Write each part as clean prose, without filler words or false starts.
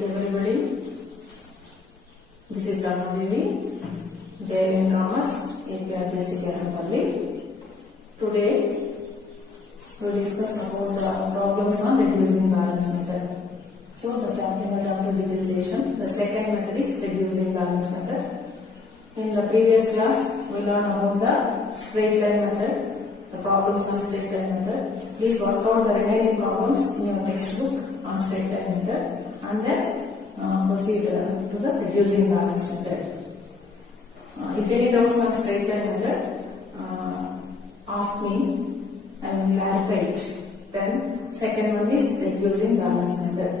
to everybody. This is Rama Devi, JLM Commerce, APRJC Keralampalli. Today, we will discuss about the problems on reducing balance method. So, the chapter depreciation. The second method is reducing balance method. In the previous class, we learned about the straight line method. The problems on straight line method. Please work out the remaining problems in your textbook on straight line method and then proceed to the reducing balance method. If any doubts on straight line method, ask me and clarify it. Then second one is reducing balance method.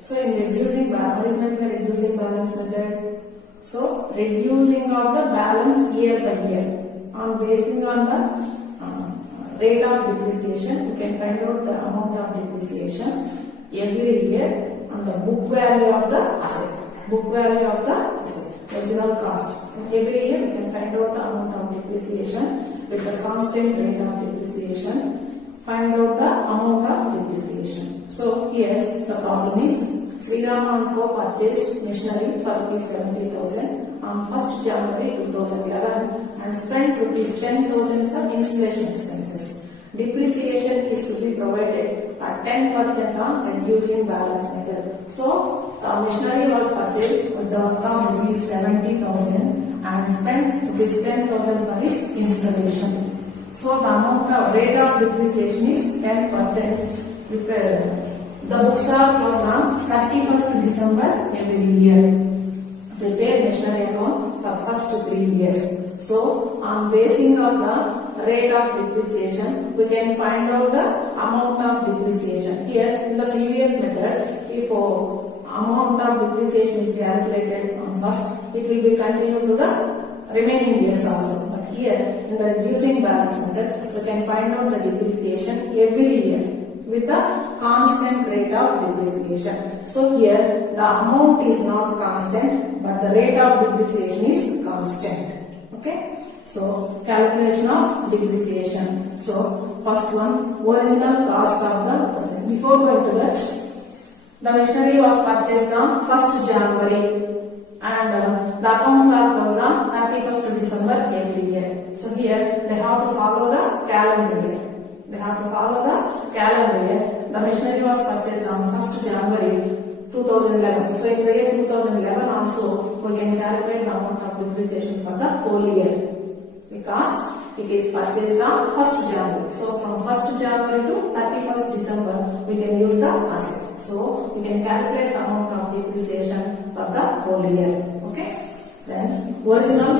So in reducing balance, what is meant by reducing balance method? So reducing of the balance year by year on basing on the rate of depreciation. You can find out the amount of depreciation every year on the book value of the asset. Book value of the asset, original cost. Every year you can find out the amount of depreciation with the constant rate of depreciation. Find out the amount of depreciation. So here the problem is Sri Rama and Co purchased machinery for ₹70,000 on 1st January 2011 and spent ₹10,000 for installation expenses. Depreciation is to be provided at 10% on reducing balance method. So the machinery was purchased with the amount of ₹70,000 and spent ₹10,000 for its installation. So the amount of rate of depreciation is 10%. The books are closed on 31st December every year. Prepare machinery account for first 3 years. So on basing of the rate of depreciation, we can find out the amount of depreciation. Here in the previous method, if amount of depreciation is calculated on first, it will be continued to the remaining years also. But here in the reducing balance method, we can find out the depreciation every year with the constant rate of depreciation. So here the amount is not constant, but the rate of depreciation is constant. Okay. So calculation of depreciation. So first one, original cost of the asset. Before going to that, the machinery was purchased on 1st January and the accounts are closed on 31st December every year. So here they have to follow the calendar year. They have to follow the calendar year. The machinery was purchased on 1st January 2011. So in the year 2011 also, we can calculate the amount of depreciation for the whole year because it is purchased on 1st January. So from 1st January to 31st December, we can use the asset. So we can calculate the amount of depreciation for the whole year. Okay. Then original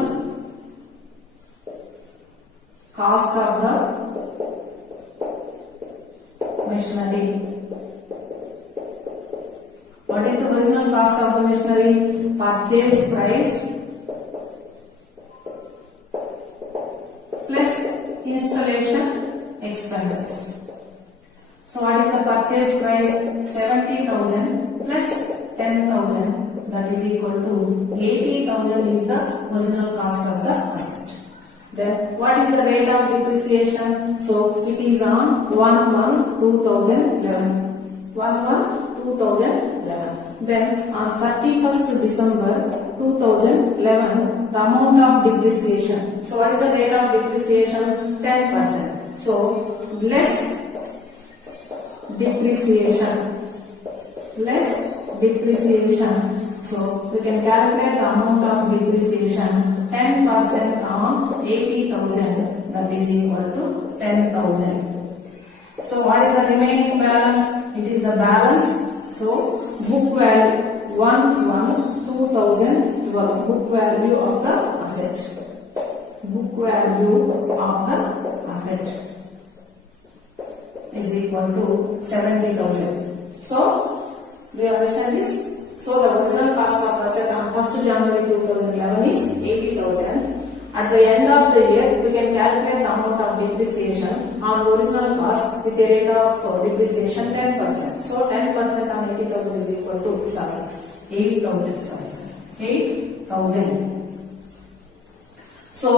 cost of the machinery. What is the original cost of the machinery? Purchase price plus installation expenses. So what is the purchase price? 70,000 plus 10,000, that is equal to 80,000 is the original cost of the asset. Then what is the rate of depreciation? So it is on 1/1/2011. 1/1/2011. Then on 31st December 2011, the amount of depreciation. So what is the rate of depreciation? 10%. So less depreciation. Less depreciation. So we can calculate the amount of depreciation. 10% on 80,000, that is equal to 10,000. So what is the remaining balance? It is the balance. So book value 1/1/2012. Book value of the asset. Book value of the asset is equal to 70,000. So do you understand this? So the original cost of asset on 1st January 2011 is 80,000. At the end of the year, we can calculate the amount of depreciation on original cost with a rate of depreciation 10%. So 10% on 80,000 is equal to 80,000. 8,000. So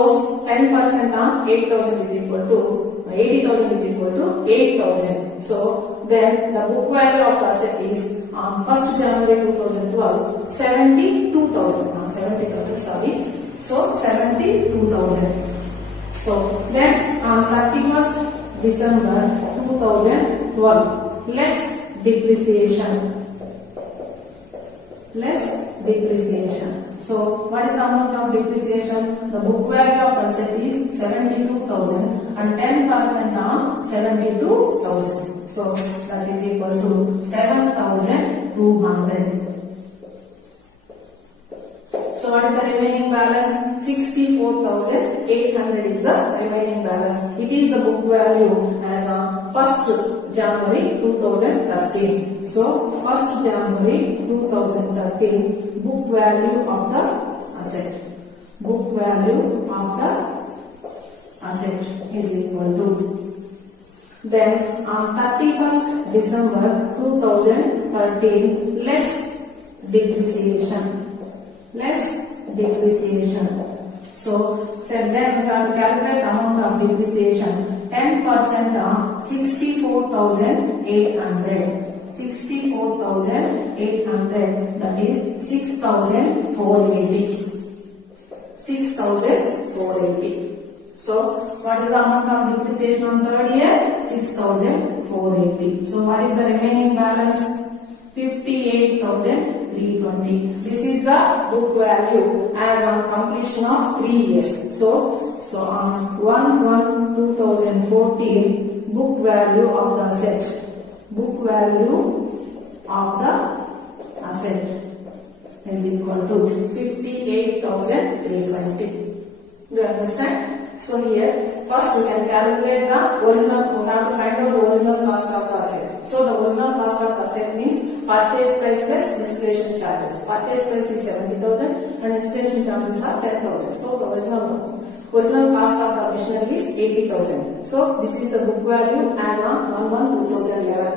10% on 8,000 is equal to 80,000 is equal to 8,000. So then the book value of the asset is on 1st January 2012 72,000. 70,000, sorry. So 72,000. So then on 31st December 2012, less depreciation. So what is the amount of depreciation? The book value of the asset is 72,000 and 10% on 72,000. So that is equal to 7,200. So what is the remaining balance? 64,800 is the remaining balance. It is the book value as on 1st January 2013. So 1st January 2013 book value of the asset. Book value of the asset is equal to. Then on 31st December 2013 less depreciation. So then we have to calculate the amount of depreciation. 10% on 64,800. 64,800, that is 6,480. 6,480. So what is the amount of depreciation on third year? 6,480. So what is the remaining balance? 58,320. This is the book value as on completion of 3 years. So on 1/1/2014 book value of the asset. Book value of the asset is equal to 58,320. Do you understand? So here first we can calculate the original. We have to find out the original cost of the asset. So the original cost of the asset means purchase price plus installation charges. Purchase price is 70,000 and installation charges are 10,000. So the original cost of the machinery is 80,000. So this is the book value as on 1/1/2011.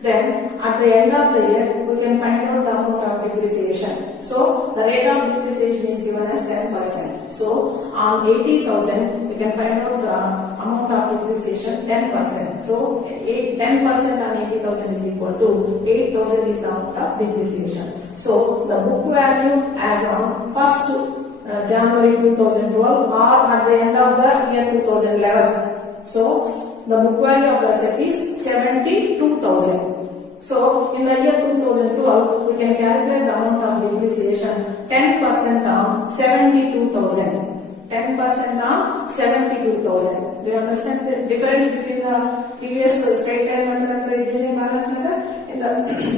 Then at the end of the year we can find out the amount of depreciation. So the rate of depreciation is given as 10%. So on 80,000 we can find out the amount of depreciation 10%. So 10% on 80,000 is equal to 8,000 is the amount of depreciation. So the book value as on 1st January 2012 or at the end of the year 2011. So the book value of the asset is 72,000. So in the year 2012 we can calculate the amount of depreciation 10% on 72,000. 10% on 72,000. Do you understand the difference between the previous straight line method and the reducing balance method? In the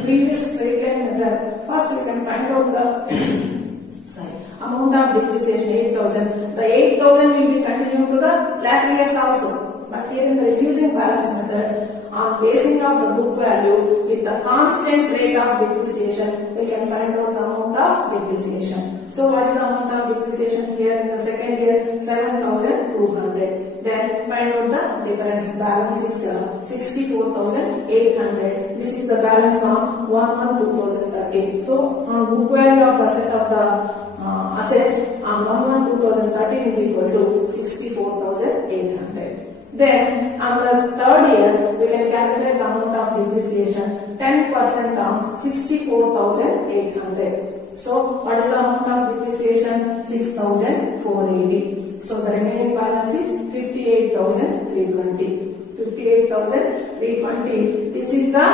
previous straight line method, first we can find out the amount of depreciation 8,000. The 8,000 will be continued to the latter years also. But here in the reducing balance method, on basing of the book value with the constant rate of depreciation, we can find out the amount of depreciation. So what is the amount of depreciation here in the second year? 7,200. Then find out the difference. Balance is 64,800. This is the balance on 1/1/2013. So on book value of the asset on 1/1/2013 is equal to 64,800. Then on the third year we can calculate the amount of depreciation 10% on 64,800. So what is the amount of depreciation? 6,480. So the remaining balance is 58,320. 58,320. This is the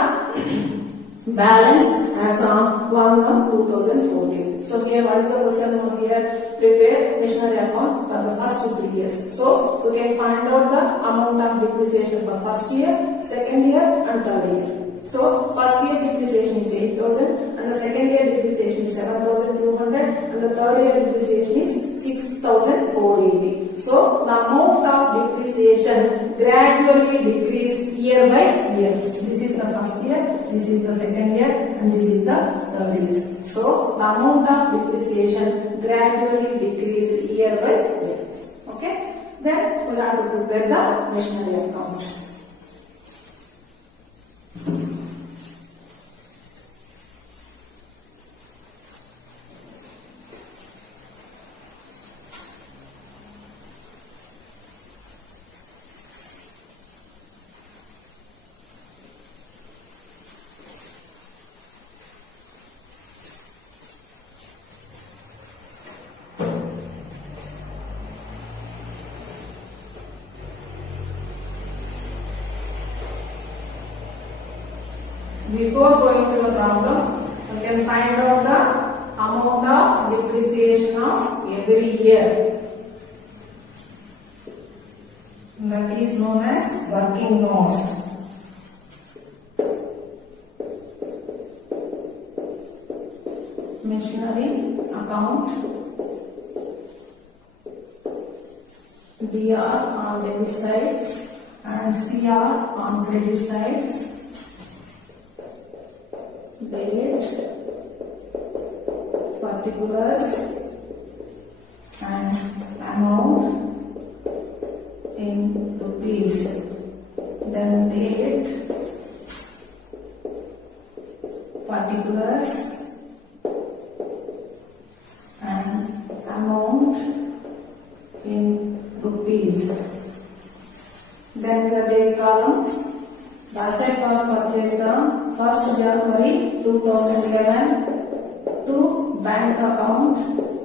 balance as on 1/1/2014. So here what is the question over here? Prepare machinery account for the first 3 years. So we can find out the amount of depreciation for first year, second year and third year. So first year depreciation is 8,000 and the second year depreciation is 7,200 and the third year depreciation is 6,480. So the amount of depreciation gradually decreased year by year. This is the first year, this is the second year and this is the third year. So the amount of depreciation gradually decreased year by year. Okay. Then we have to prepare the machinery account. find out the amount of depreciation of every year. That is known as working notes. Machinery account, DR on debit side and CR on credit side. Date, particulars and amount in rupees. Then date, particulars and amount in rupees. Then the date column, the asset was purchased on 1st January 2011 to bank account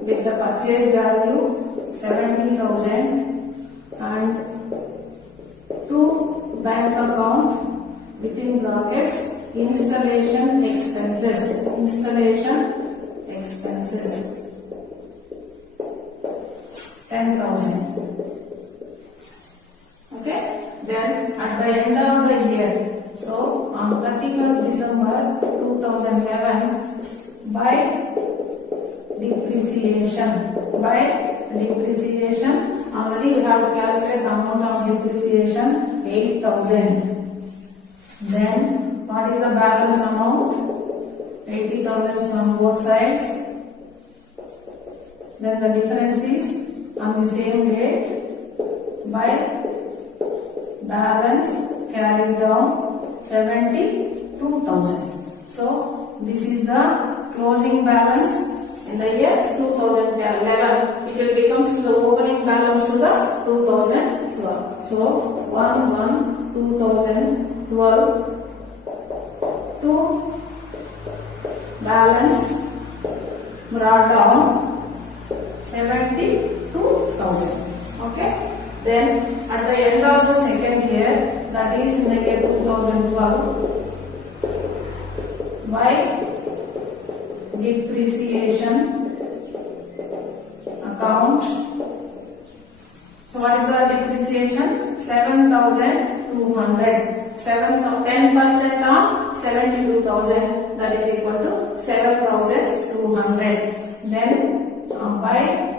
with the purchase value 70,000 and to bank account within brackets installation expenses. 10,000. Okay. Then at the end of the year, so on 31st December 2011, by depreciation, already we have to calculate the amount of depreciation 8,000. Then what is the balance amount? 80,000 on both sides. Then the difference is on the same date by balance carried down 72,000. So this is the closing balance in the year 2011. It will become to the opening balance to the 2012. So 1/1/2012 to balance brought down 72,000. Okay. Then at the end of the second year, that is in the year 2012, by depreciation account. So what is the depreciation? 7,200. 10% on 72,000, that is equal to 7,200. Then by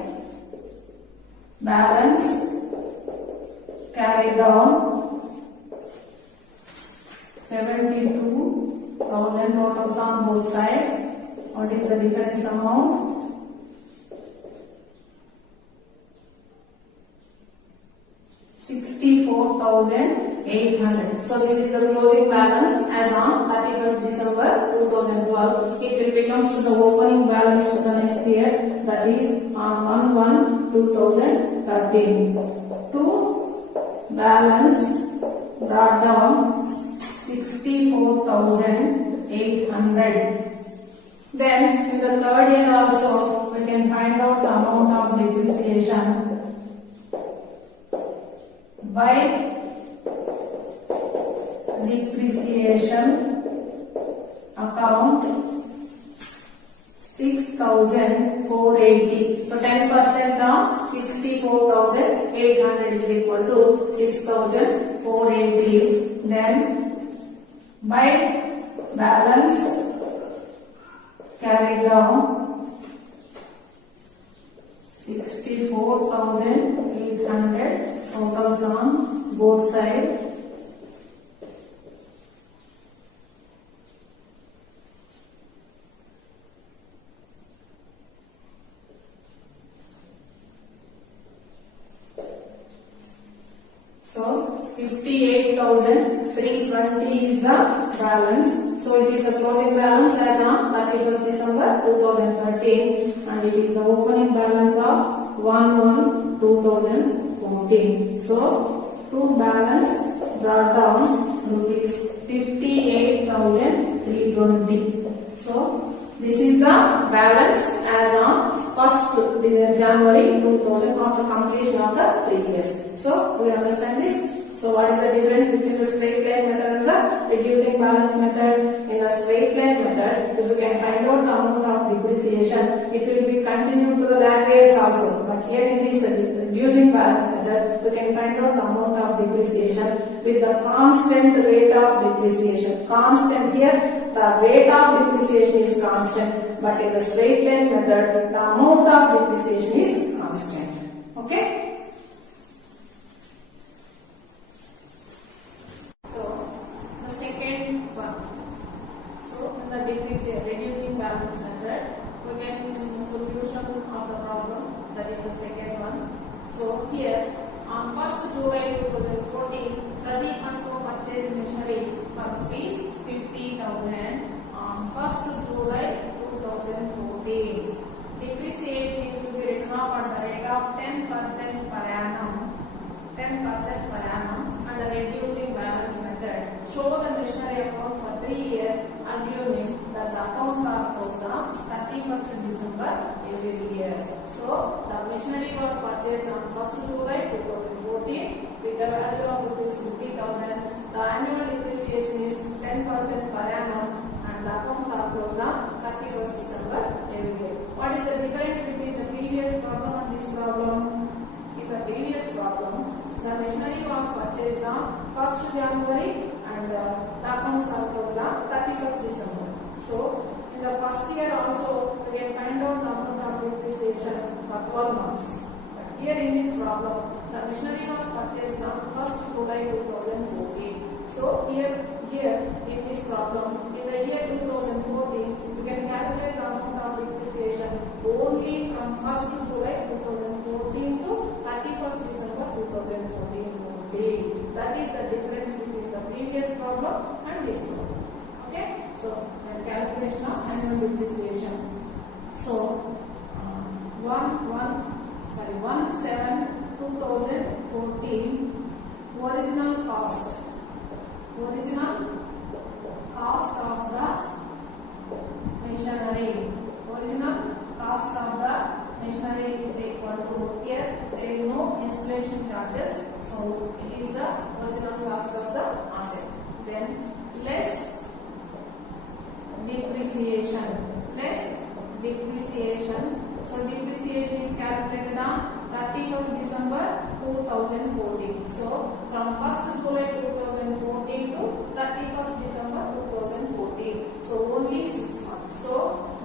balance carried down 72,000 totals on both sides. What is the difference amount? 64,800. So this is the closing balance as on 31st December 2012. It will become to the opening balance to the next year, that is on 1/1/2013. To balance brought down 64,800. Then in the third year also we can find out the amount of depreciation by depreciation account 6,480. So 10% on 64,800 is equal to 6,480. Then by balance carried down 64,800 totals on both sides. So 58,320 is the balance. So it is the closing balance as on 31st December 2013 and it is the opening balance of 1/1/2014. So to balance brought down rupees 58,320. So this is the balance as on 1st January 2000 after completion of the 3 years. So we understand this. So what is the difference between the straight line method and the reducing balance method? In the straight line method, if you can find out the continue to the that years also. But here in this reducing balance method, we can find out the amount of depreciation with the constant rate of depreciation. Constant here, the rate of depreciation is constant, but in the straight line method, the amount of depreciation is constant. Okay? Reducing balance method, we get solution of the problem, that is the second one. So here on 1st July 2014, Pradeep and Co purchased machinery for rupees 50,000 on 1st July 2014. Depreciation is to be written off at the rate of 10% per annum. 10% per annum and the reducing balance method. Show the machinery account for 3 years, assuming that the accounts are closed on 31st December every year. So the machinery was purchased on 1st July 2014 with the value of rupees 50,000. The annual depreciation is 10% per annum and the accounts are closed on 31st December every year. What is the difference between the previous problem and this problem? In the previous problem, the machinery was purchased on 1st January and the accounts are closed on 31st December. So, in the first year also, we can find out the amount of depreciation for 12 months. But here in this problem, the machinery was purchased on 1st July 2014. So, here in this problem, in the year 2014, we can calculate the amount of depreciation only from 1st July 2014 to 31st December 2014 only. That is the difference between the previous problem and this problem. Okay? So, calculation of annual depreciation. So, 1/7/2014 original cost of the machinery. Original cost of the machinery is equal to, here there is no installation charges, so it is the original cost of the asset. Then less depreciation. So depreciation is calculated on 31st December 2014. So from 1st July 2014 to 31st December 2014. So only 6 months. So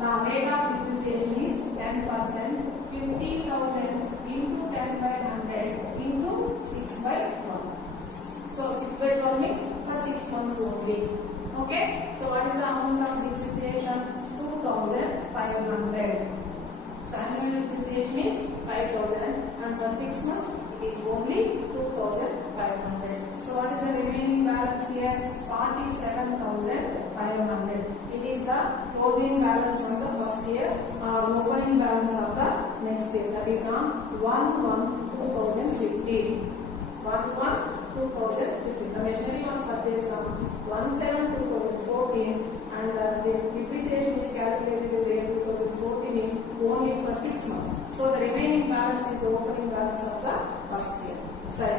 the rate of depreciation is 10%. 50,000 into 10 by 100 into 6 by 12. So 6 by 12 means for 6 months only. Okay. So what is the amount of depreciation? 2,500. So annual depreciation is 5,000 and for 6 months it is only 2,500. So what is the remaining balance here? 47,500. It is the closing balance of the first year or opening balance of the next year. That is on 1/1/2015. 1/1/2015. The machinery was purchased on 1/7/2014 and the depreciation is calculated in the year 2014 is only for 6 months. So the remaining balance is the opening balance of the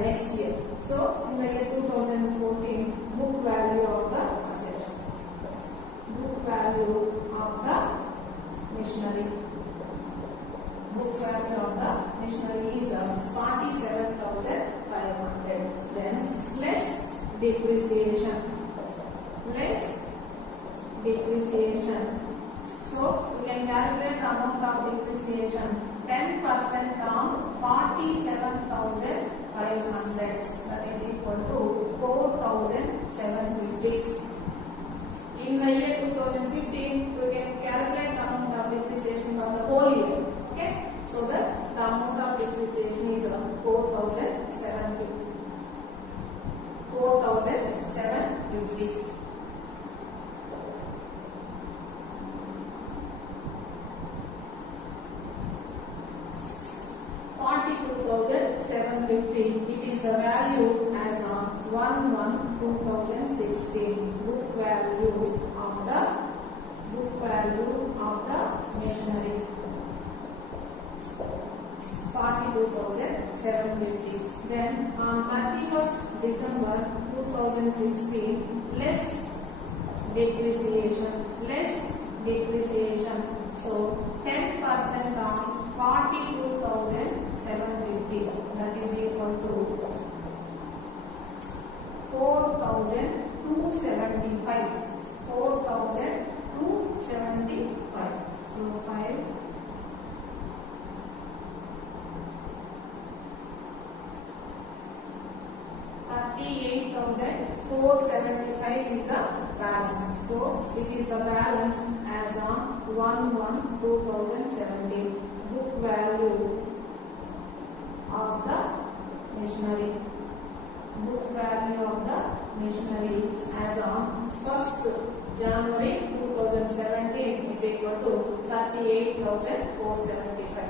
next year. So in the year 2014, book value of the asset. Book value of the machinery. Book value of the machinery is 47,500. Then less depreciation. So we can calculate the amount of depreciation. 10% on 47,500. That is equal to 4,750. In the year 2015, we can calculate the amount of depreciation for the whole year. Okay? So the amount of depreciation is 4,750. 4,750. It is the value as on 1/1/2016. Book value of the machinery. 42,750. Then on 31st December 2016, less depreciation. So 10% on the balance as on 1/1/2017. Book value of the machinery. Book value of the machinery as on 1st January 2017 is equal to 38,475.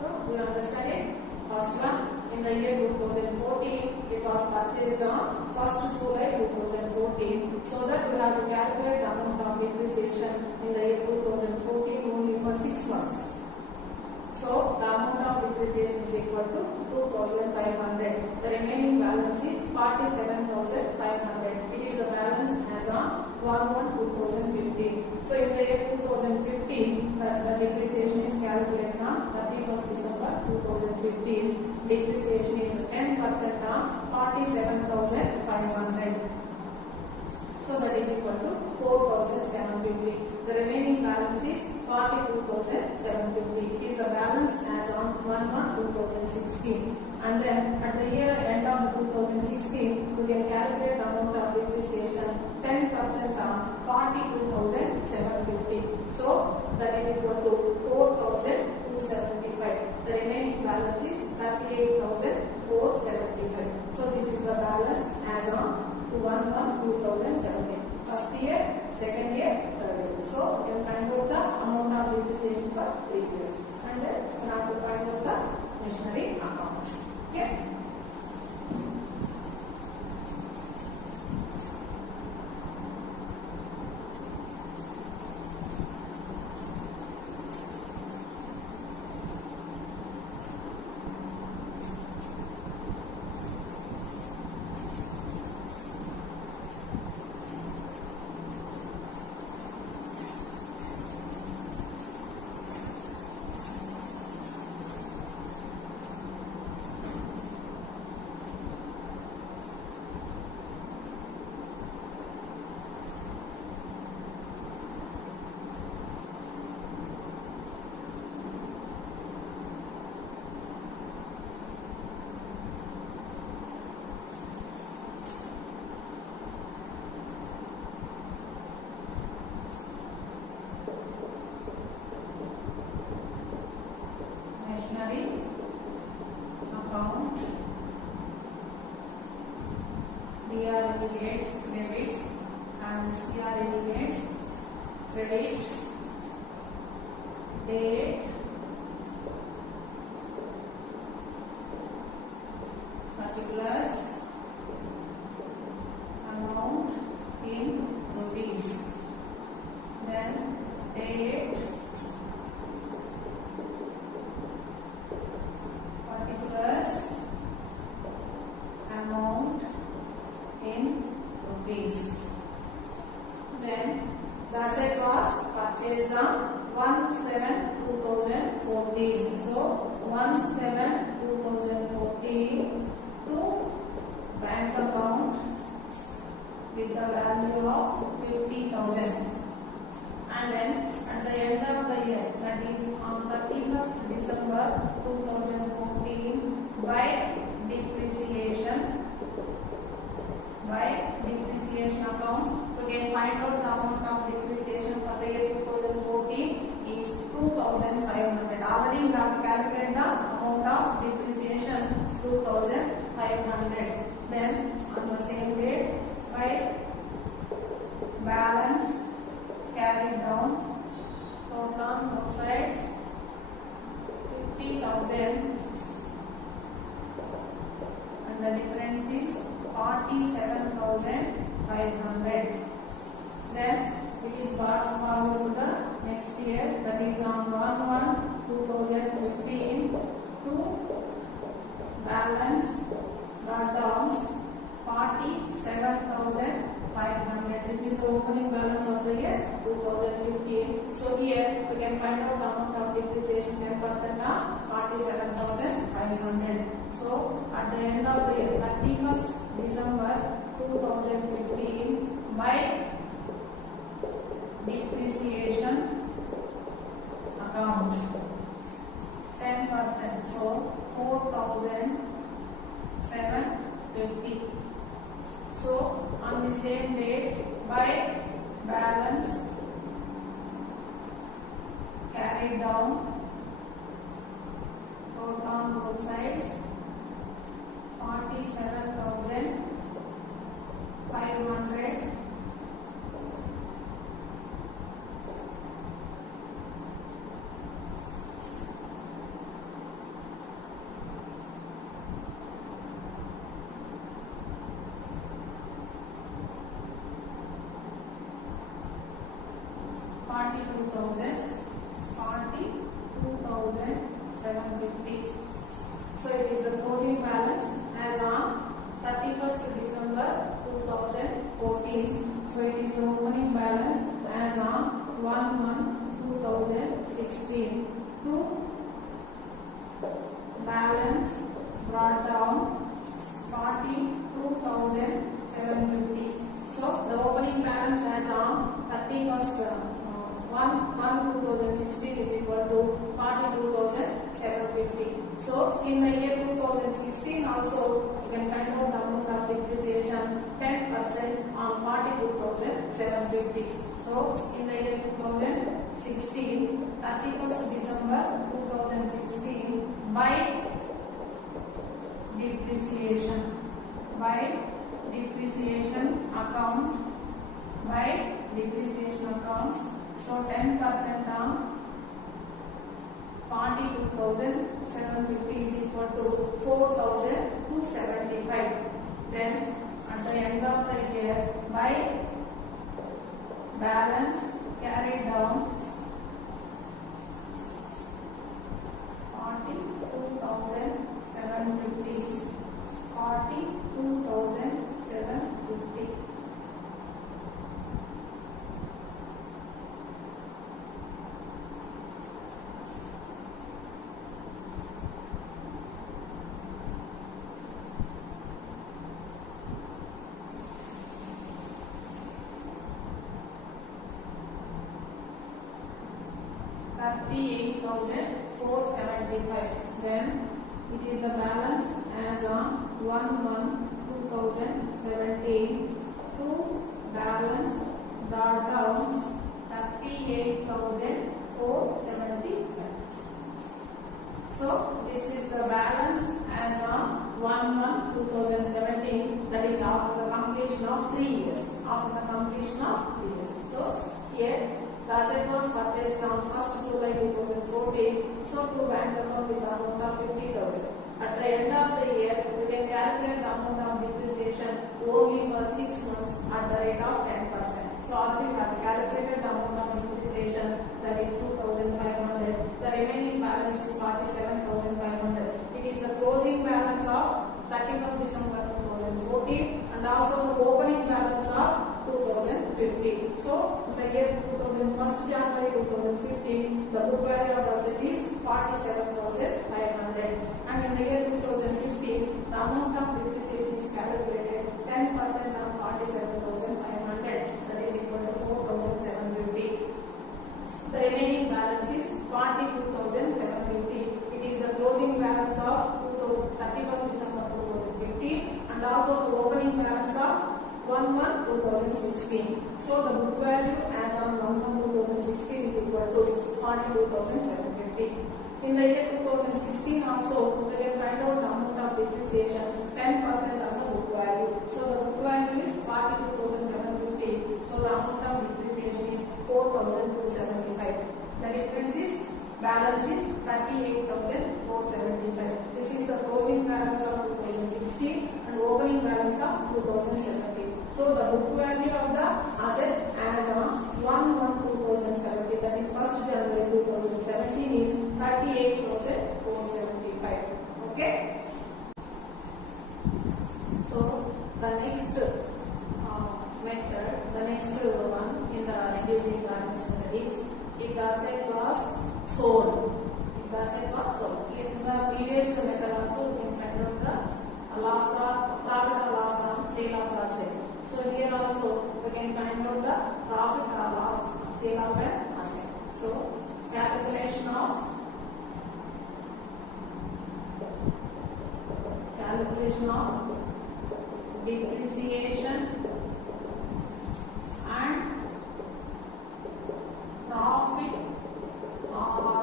So we understand it. First one, in the year 2014, it was purchased on 1st July 2014. So that we have to calculate the amount of depreciation in the year 2014 only for 6 months. So the amount of depreciation is equal to 2,500. The remaining balance is 47,500. It is the balance as on 1/1/2015. So in the year 2015, the depreciation is calculated on 31st December 2015. Depreciation is 10% on 47,500. So that is equal to 4,750. The remaining balance is 42,750. It is the balance as on 1/1/2016. And then at the year end of 2016, we can calculate the amount of depreciation 10% on 42,750. So that is equal to 4,275. The remaining balance is 38,475. So this is the balance as on 1/1/2017. First year, second year, third year. So you can find out the amount of depreciation for 3 years. And then you have to find out the machinery account. Okay. Account. DR indicates debit and CR indicates credit. Date, particulars, amount in rupees. Then date, particulars, amount in rupees. Then the asset was purchased on 1/7/2014. So 1/7/2014 to bank account with the value of 50,000. And then at the end of the year, that is on 31st December 2014, by depreciation account, we can find out the amount of depreciation for the year 2014 is 2,500. Already we have to calculate the amount of depreciation 2,500. Then on the same date, by balance carried down, total on both sides 50,000, and the difference is 47,500. Then it is brought forward to the next year, that is on 1/1/2015 to balance brought down 47,500. This is the opening balance of the year 2015. So here we can find out the amount of depreciation 10% of 47,500. So at the end of the year, 31st December 2015, by depreciation account 10%. So 4,750. So on the same date, by balance carried down, wrote on both sides, 47,500. So it is the closing balance as on 31st December 2014. So it is the opening balance as on 1/1/2016. To balance brought down 42,750. So the opening balance as on 31st 1/1/2016 is equal to 42,750. So in the year 2016 also you can find out the amount of depreciation 10% on 42,750. So in the year 2016, 31st December 2016, by depreciation account, so 10% on 42,750 is equal to 4,275. Then at the end of the year, by balance carried down 42,750. $38,475. Then it is the balance as on 1/1/2017 to balance brought down 38,475. So this is the balance as on 1/1/2017, that is after the completion of 3 years. So here the asset was purchased on 1st July 2014, so to bank account with the amount of 50,000. At the end of the year, we can calculate the amount of depreciation only for 6 months at the rate of 10%. So after we have calculated the amount of depreciation, that is 2,500. The remaining balance is 47,500. It is the closing balance of 31st December 2014 and also the opening balance of 2015. So in the year 1st January 2015, the book value of the asset is 47,500, and in the year 2015, the amount of depreciation is calculated 10% on 47,500, that is equal to 4,750. The remaining balance is 42,750. It is the closing balance of 31st December 2015 and also the opening balance of 1/1/2016. So the book value as on 1/1/2016 is equal to 42,750. In the year 2016 also, we can find out the amount of depreciation 10% as a book value. So the book value is 42,750. So the amount of depreciation is 4,275. The difference is balance is 38,475. This is the closing balance of 2016 and opening balance of 2017. So the book value of the asset as on 1/1/2017, that is 1st January 2017, is 38,475. Okay. So the next method, the next one in the reducing balance method is if the asset was sold. In the previous method also we can find out the loss of profit or loss on sale of the asset. So here also we can find out the profit or loss sale of an asset. So calculation of depreciation and profit or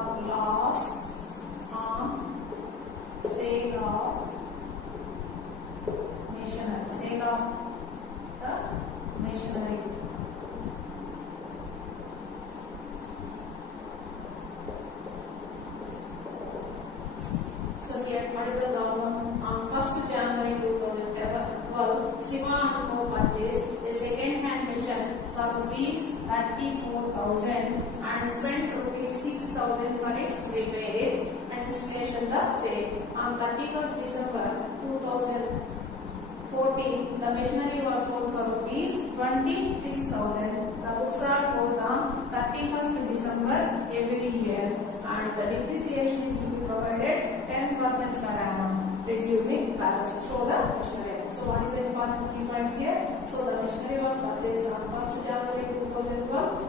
and spent rupees 6,000 for its repairs and installation. The same on 31st December 2014, the machinery was sold for rupees 26,000. The books are closed on 31st December every year, and the depreciation is to be provided 10% per annum, reducing balance. Show the machinery. So what is the important key points here? So the machinery was purchased on 1st January 2012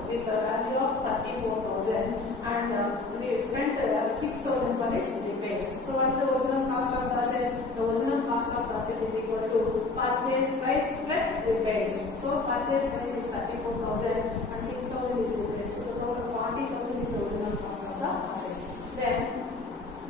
with a value of 34,000, and we spent 6,000 for its repairs. So what is the original cost of the asset? The original cost of the asset is equal to purchase price plus repairs. So purchase price is 34,000 and 6,000 is repairs. So the total 40,000 is the original cost of the asset. Then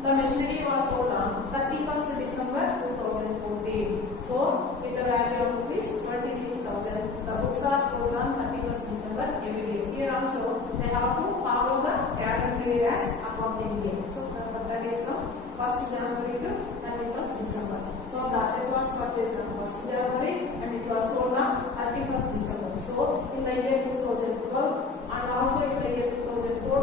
the machinery was sold on 31st December 2014. So with a value of rupees 26,000. The books are closed on 31st December every year. Here also they have to follow the calendar year as accounting year. So that is from 1st January to 31st December. So the asset was purchased on 1st January and it was sold on 31st December. So in the year 2012 and also in the year 2014, we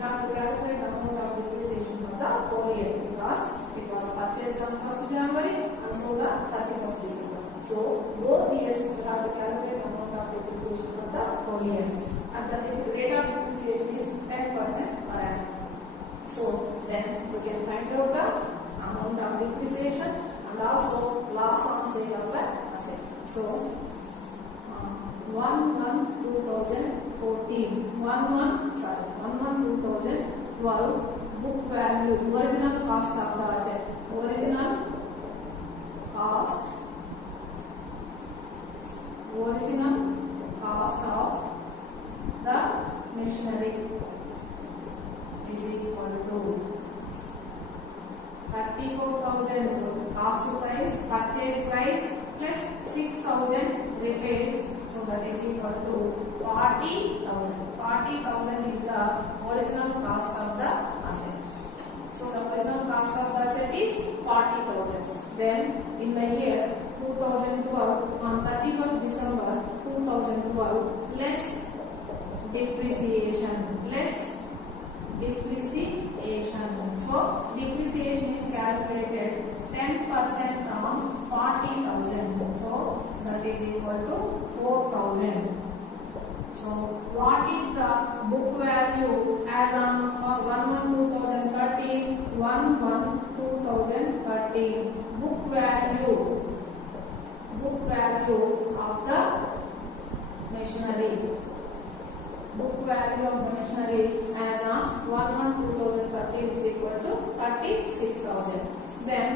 have to calculate the amount of depreciation for the whole year because it was purchased on 1st January and sold on 31st December. So both years we have to calculate the amount of depreciation for the whole year. And the rate of depreciation is 10% per annum. So then we can find out the amount of depreciation and also loss on sale of the asset. So 1/1/2012 book value, original cost of the asset, original cost of the machinery is equal to 34,000 cost price, purchase price plus 6,000 repairs. So that is equal to 40,000. 40,000 is the original cost of the asset. So the original cost of the asset is 40,000. Then in the year 2012, on 31st December 2012, less depreciation. So depreciation is calculated 10% on 40,000. So that is equal to 4,000. So what is the book value as on 1/1/2013? 1/1/2013 book value of the machinery. Book value of the machinery as on 1/1/2013 is equal to 36,000. Then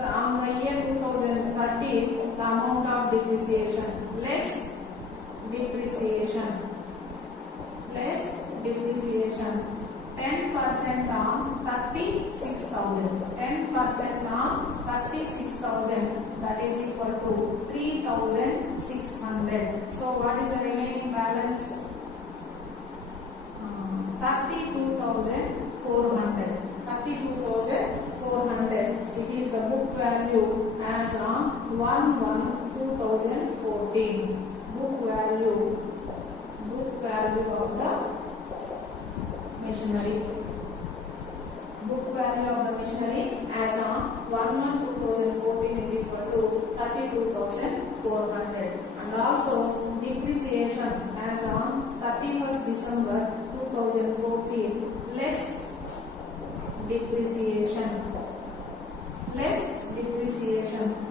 on the year 2013, the amount of depreciation less depreciation 10% on 36,000. 10% on 36,000, that is equal to 3,600. So what is the remaining balance? 32,400. 32,400. It is the book value as on 1/1/2014. Book value of the machinery. Book value of the machinery as on 1/1/2014 is equal to 32,400. And also depreciation as on 31st December 2014 less depreciation.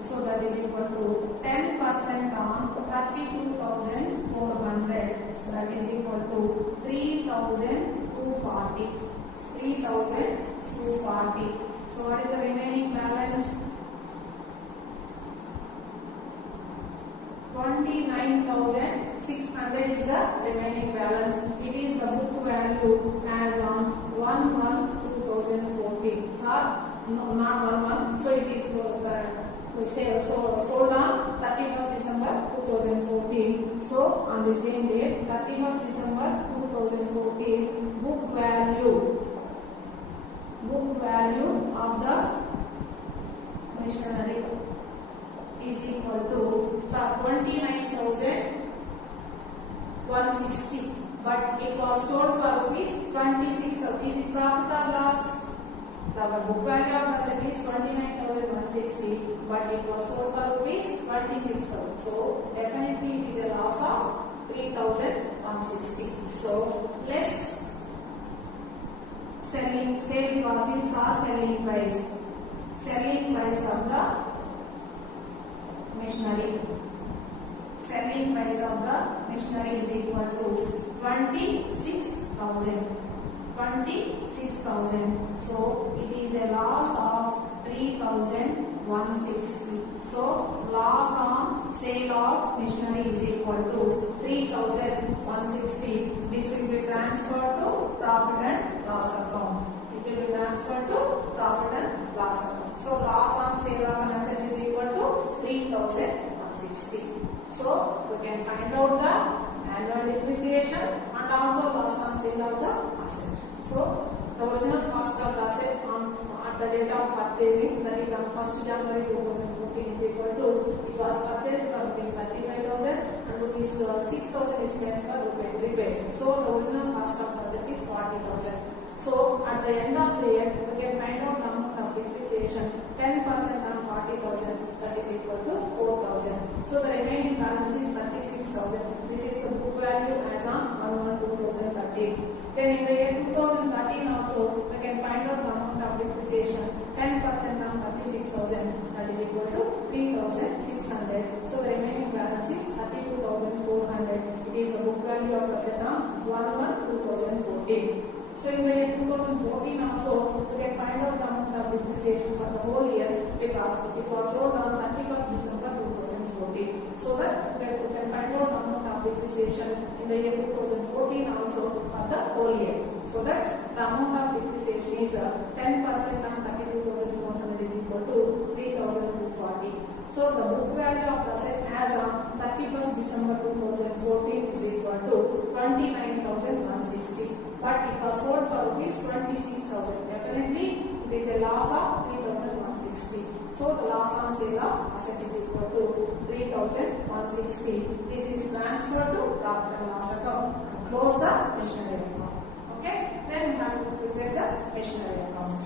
So that is equal to 10% on 32,400. That is equal to 3,240. 3,240. So what is the remaining balance? 29,600 is the remaining balance. It is the book value as on 1/1/2014. No, not 1/1. So it is sold on 31st December 2014. So on the same date, 31st December 2014, book value of the machinery is equal to 29,160. But it was is it profit or loss? The book value of asset is 29,160, but it was sold for rupees 26,000. So definitely it is a loss of 3,160. So less sale proceeds or selling price. Selling price of the machinery. Selling price of the machinery is equal to 26,000. 26,000. So it is a loss of 3,160. So loss on sale of machinery is equal to 3,160. This will be transferred to profit and loss account. It will be transferred to profit and loss account. So loss on sale of an asset is equal to 3,160. So we can find out the annual depreciation and also loss on sale of the asset. So the original cost of the asset at the date of purchasing, that is on 1st January 2014, is equal to, it was purchased for rupees 35,000 and rupees 6,000 is spent for repairs. So the original cost of the asset is 40,000. So at the end of the year, we can find out the amount of depreciation. 10% on 40,000, that is equal to 4,000. So the remaining balance is 36,000. This is the book value as on 1/1/2013. Then in the year 2013 also, we can find out the amount of depreciation. 10% on 36,000, that is equal to 3,600. So the remaining balance is 32,400. It is the book value of the asset on 1/1/2014. So in the year 2014 also, we can find out the amount of depreciation for the whole year because it was sold on 31st December 2014. So that we can find out the amount of depreciation in the year 2014 also for the whole year. So that the amount of depreciation is 10% on 32,400 is equal to 3,240. So the book value of the asset as on 31st December 2014 is equal to 29,160. But it was sold for rupees 26,000. Definitely it is a loss of 3,160. So the loss on sale of asset is equal to 3,160. This is transferred to profit and loss account and close the machinery account. Okay? Then we have to prepare the machinery account.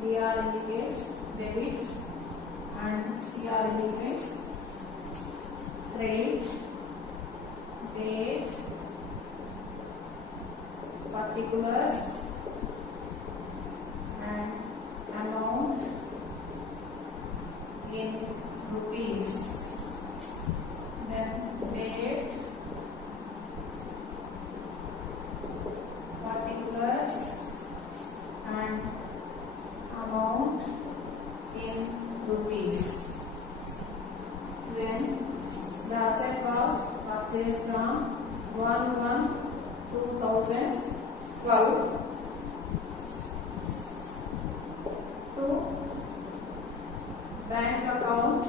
DR indicates debit and CR indicates credit, date, particulars and amount in rupees. Then date, particulars and amount in rupees. Then the asset was purchased from 1/1/2012 to bank account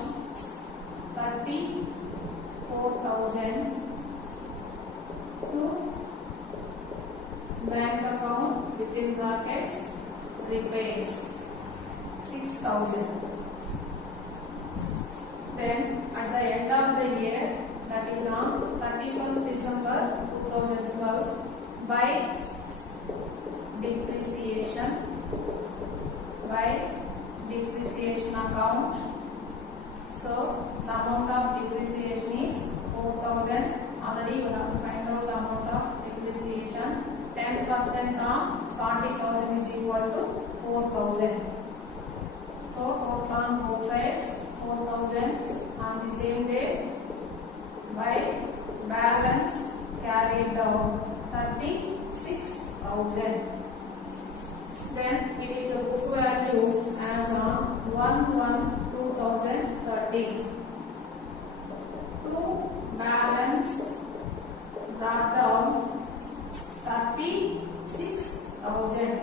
34,000 to bank account within brackets repairs 6,000. Then at the end of the year, that is on 31st December 2012, by depreciation account. So the amount of depreciation is 4,000. Already we have to find out the amount of depreciation. 10% of 40,000 is equal to 4,000. So total on both sides 4,000 on the same day by balance carried down 36,000. Then it is the book value as on 1/1/2013. To balance brought down 36,000.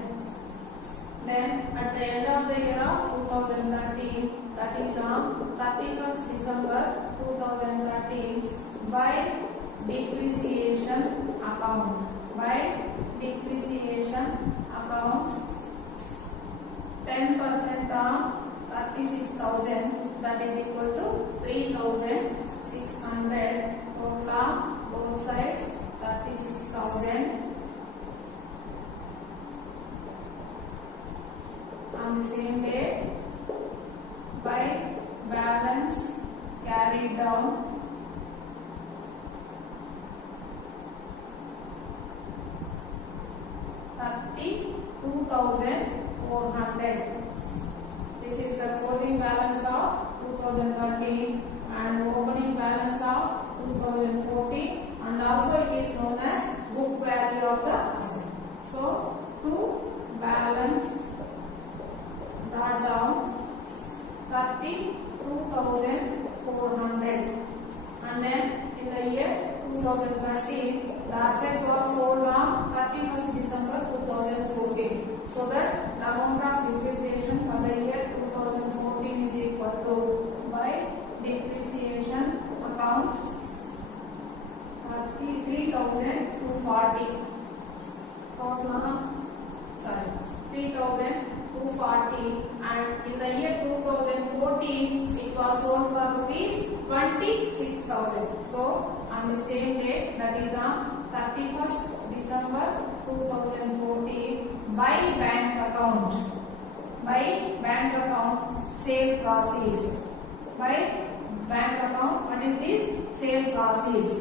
Then at the end of the year of 2013, that is on 31st December 2013, by depreciation account. 10% of 36,000, that is equal to 3,600. Total both sides 36,000. On the same day by balance carried down 32,400. This is the closing balance of 2013 and opening balance of 2014, and also it is known as book value of the asset. So to balance brought down 32,400, and then in the year 2013 the asset was sold on 31st December 2014. So that the amount of depreciation for the year 2014 is equal to, by depreciation account, 3,240. Total 3,240, and in the year 2014 it was sold for rupees 26,000. So on the same day, that is on 31st December 2014, by bank account sale proceeds. By bank account, what is this? Sale proceeds.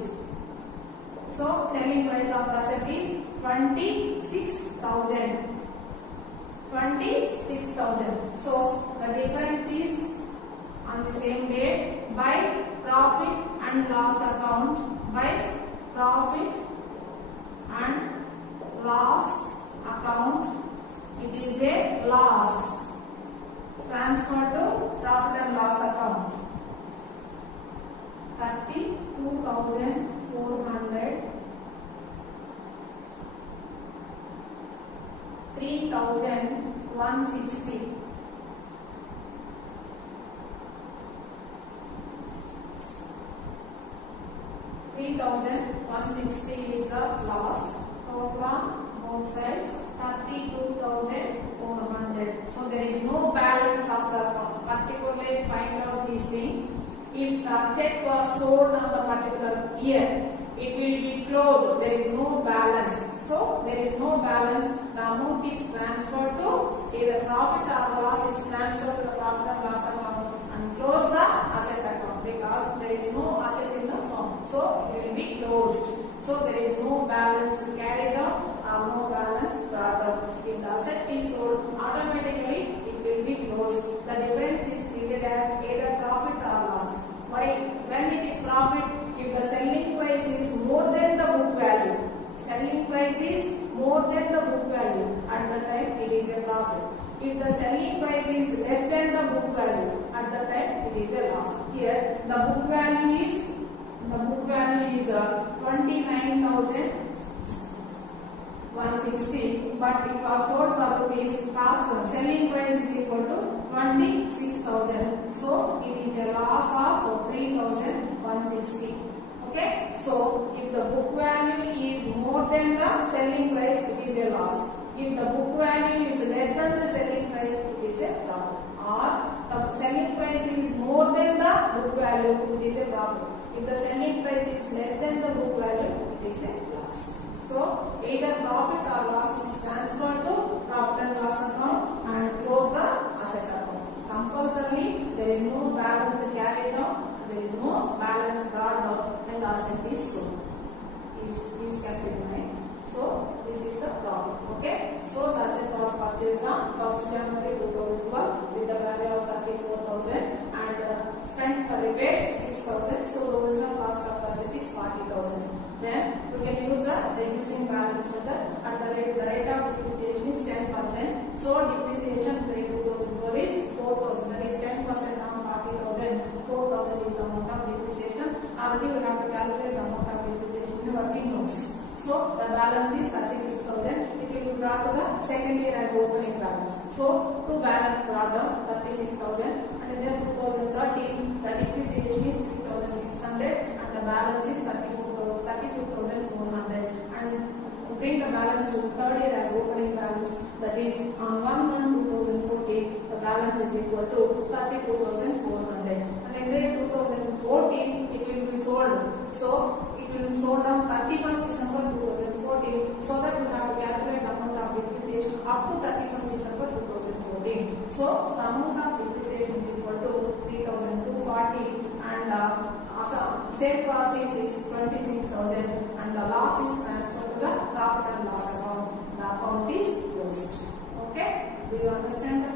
So selling price of the asset is 26,000. So the difference is on the same day by profit and loss account. By profit and loss account, it is a loss. Transfer to profit and loss account. 32,400. 3,160. 3,160 is the loss. Total both sides 32,400. So there is no balance of the account. Particularly find out this thing. If the asset was sold on the particular year, it will be closed. There is no balance. So there is no balance. The amount is transferred to either profit or loss is transferred to the profit and loss account and close the asset account, because there is no asset in the firm. So it will be closed. So there is no balance carried out or no balance brought up. If the asset is sold, automatically it will be closed. The difference is treated as either profit or loss. Why? When it is profit, if the selling price is more than the book value, selling price is more than the book value, at the time it is a profit. If the selling price is less than the book value, at the time it is a loss. Here the book value is 29,160, but it was sold for rupees, cost selling price is equal to 26,000. So it is a loss of 3,160. Okay, so if the book value is more than the selling price, it is a loss. If the book value is less than the selling price, it is a profit. Or the selling price is more than the book value, it is a profit. If the selling price is less than the book value, it is a loss. So either profit or loss is transferred to profit and loss account and close the asset account. Compulsorily, there is no balance carried out, there is no balance brought out when the asset is sold. Please keep in mind. So this is the profit. Okay. So the asset was purchased on 1st January 2012 with the value of 34,000 and spent for repairs 6,000. So the original cost of the asset is 40,000. Then we can use the reducing balance method. At the rate of depreciation is 10%. So depreciation rate is 4,000. That is 10% on 40,000. 4,000 is the amount of depreciation. Already we have to calculate the amount of depreciation in working notes. So the balance is 36,000. It will be brought to the second year as opening balance. So two balance brought down 36,000, and in then 2013 the depreciation is 3,600 and the balance is 32,400, and bring the balance to the third year as opening balance. That is on 1/1/2014 the balance is equal to 32,400, and in the year 2014 it will be sold. So it will be sold on 31st December 2014, so that we have to calculate the amount of depreciation up to 31st December 2014. So the amount of depreciation is equal to 3,240 and sale proceeds is 26,000 and the loss is transferred to the profit and loss account. The account is closed. Okay? Do you understand the